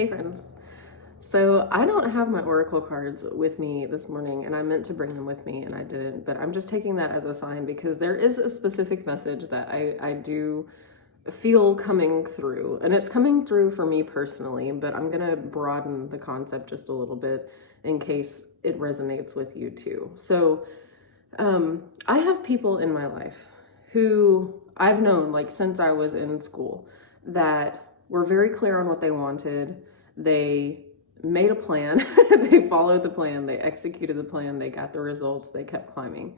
Hey friends. So I don't have my oracle cards with me this morning, and I meant to bring them with me and I didn't, but I'm just taking that as a sign because there is a specific message that I do feel coming through, and it's coming through for me personally, but I'm gonna broaden the concept just a little bit in case it resonates with you too. So I have people in my life who I've known like since I was in school that were very clear on what they wanted. They made a plan, they followed the plan, they executed the plan, they got the results, they kept climbing.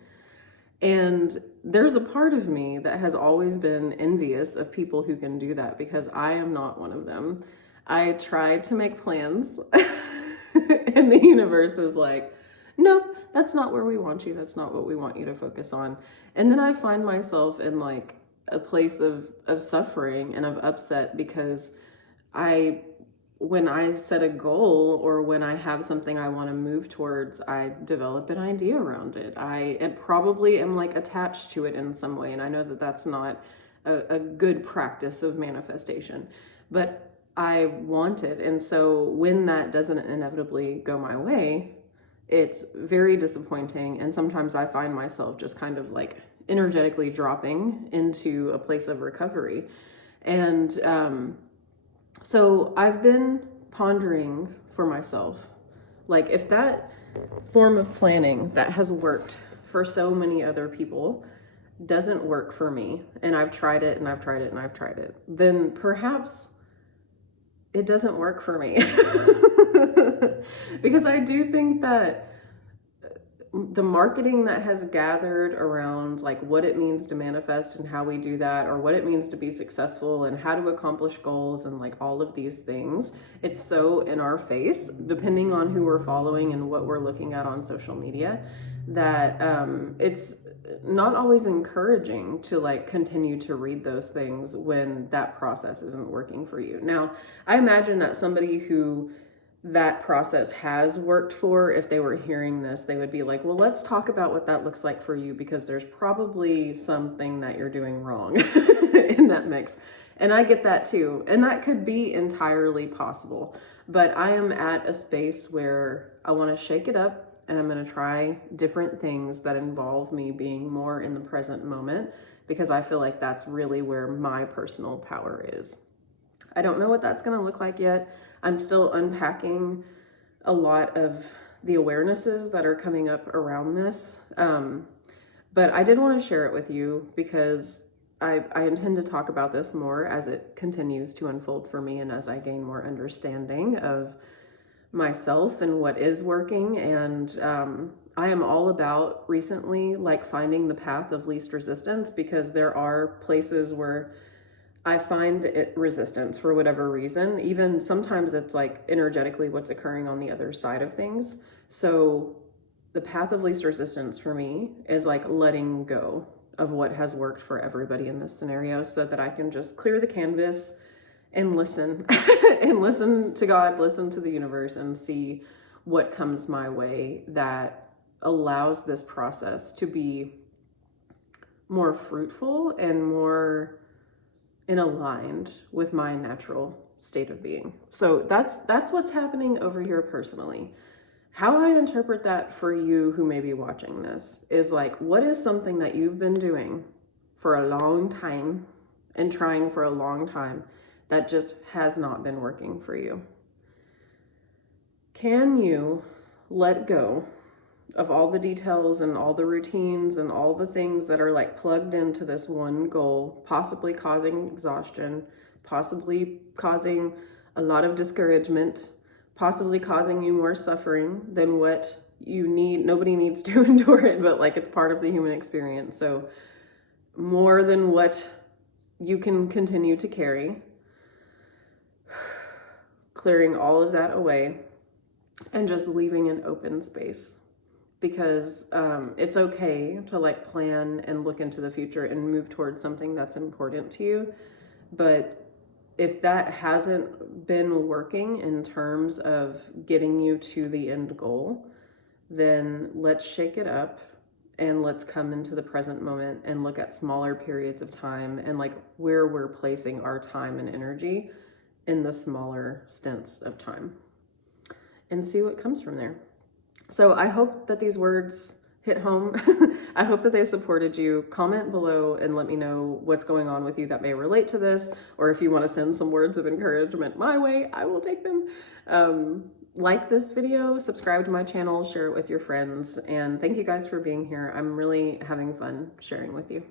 And there's a part of me that has always been envious of people who can do that because I am not one of them. I tried to make plans, and the universe is like, nope, that's not where we want you. That's not what we want you to focus on. And then I find myself in like a place of suffering and of upset because when I set a goal or when I have something I want to move towards, I develop an idea around it. I probably am like attached to it in some way. And I know that that's not a good practice of manifestation, but I want it. And so when that doesn't inevitably go my way, it's very disappointing. And sometimes I find myself just kind of like energetically dropping into a place of recovery. And so I've been pondering for myself, like if that form of planning that has worked for so many other people doesn't work for me, and I've tried it and I've tried it and I've tried it, then perhaps it doesn't work for me. Because I do think that the marketing that has gathered around like what it means to manifest and how we do that, or what it means to be successful and how to accomplish goals and like all of these things, it's so in our face depending on who we're following and what we're looking at on social media, that it's not always encouraging to like continue to read those things when that process isn't working for you. Now, I imagine that somebody who that process has worked for, if they were hearing this, they would be like, well, let's talk about what that looks like for you, because there's probably something that you're doing wrong in that mix. And I get that too. And that could be entirely possible. But I am at a space where I want to shake it up, and I'm going to try different things that involve me being more in the present moment, because I feel like that's really where my personal power is. I don't know what that's going to look like yet. I'm still unpacking a lot of the awarenesses that are coming up around this. But I did want to share it with you because I intend to talk about this more as it continues to unfold for me and as I gain more understanding of myself and what is working. And I am all about recently like finding the path of least resistance, because there are places where I find it resistance for whatever reason. Even sometimes it's like energetically what's occurring on the other side of things. So the path of least resistance for me is like letting go of what has worked for everybody in this scenario, so that I can just clear the canvas and listen and listen to God, listen to the universe, and see what comes my way that allows this process to be more fruitful and more aligned with my natural state of being. So that's what's happening over here personally. How I interpret that for you who may be watching this is like, what is something that you've been doing for a long time and trying for a long time that just has not been working for you? Can you let go of all the details and all the routines and all the things that are like plugged into this one goal, possibly causing exhaustion, possibly causing a lot of discouragement, possibly causing you more suffering than what you need? Nobody needs to endure it, but like it's part of the human experience. So more than what you can continue to carry, clearing all of that away and just leaving an open space. Because it's okay to like plan and look into the future and move towards something that's important to you. But if that hasn't been working in terms of getting you to the end goal, then let's shake it up and let's come into the present moment and look at smaller periods of time and like where we're placing our time and energy in the smaller stints of time and see what comes from there. So I hope that these words hit home. I hope that they supported you. Comment below and let me know what's going on with you that may relate to this, or if you want to send some words of encouragement my way, I will take them. Like this video, subscribe to my channel, share it with your friends, and thank you guys for being here. I'm really having fun sharing with you.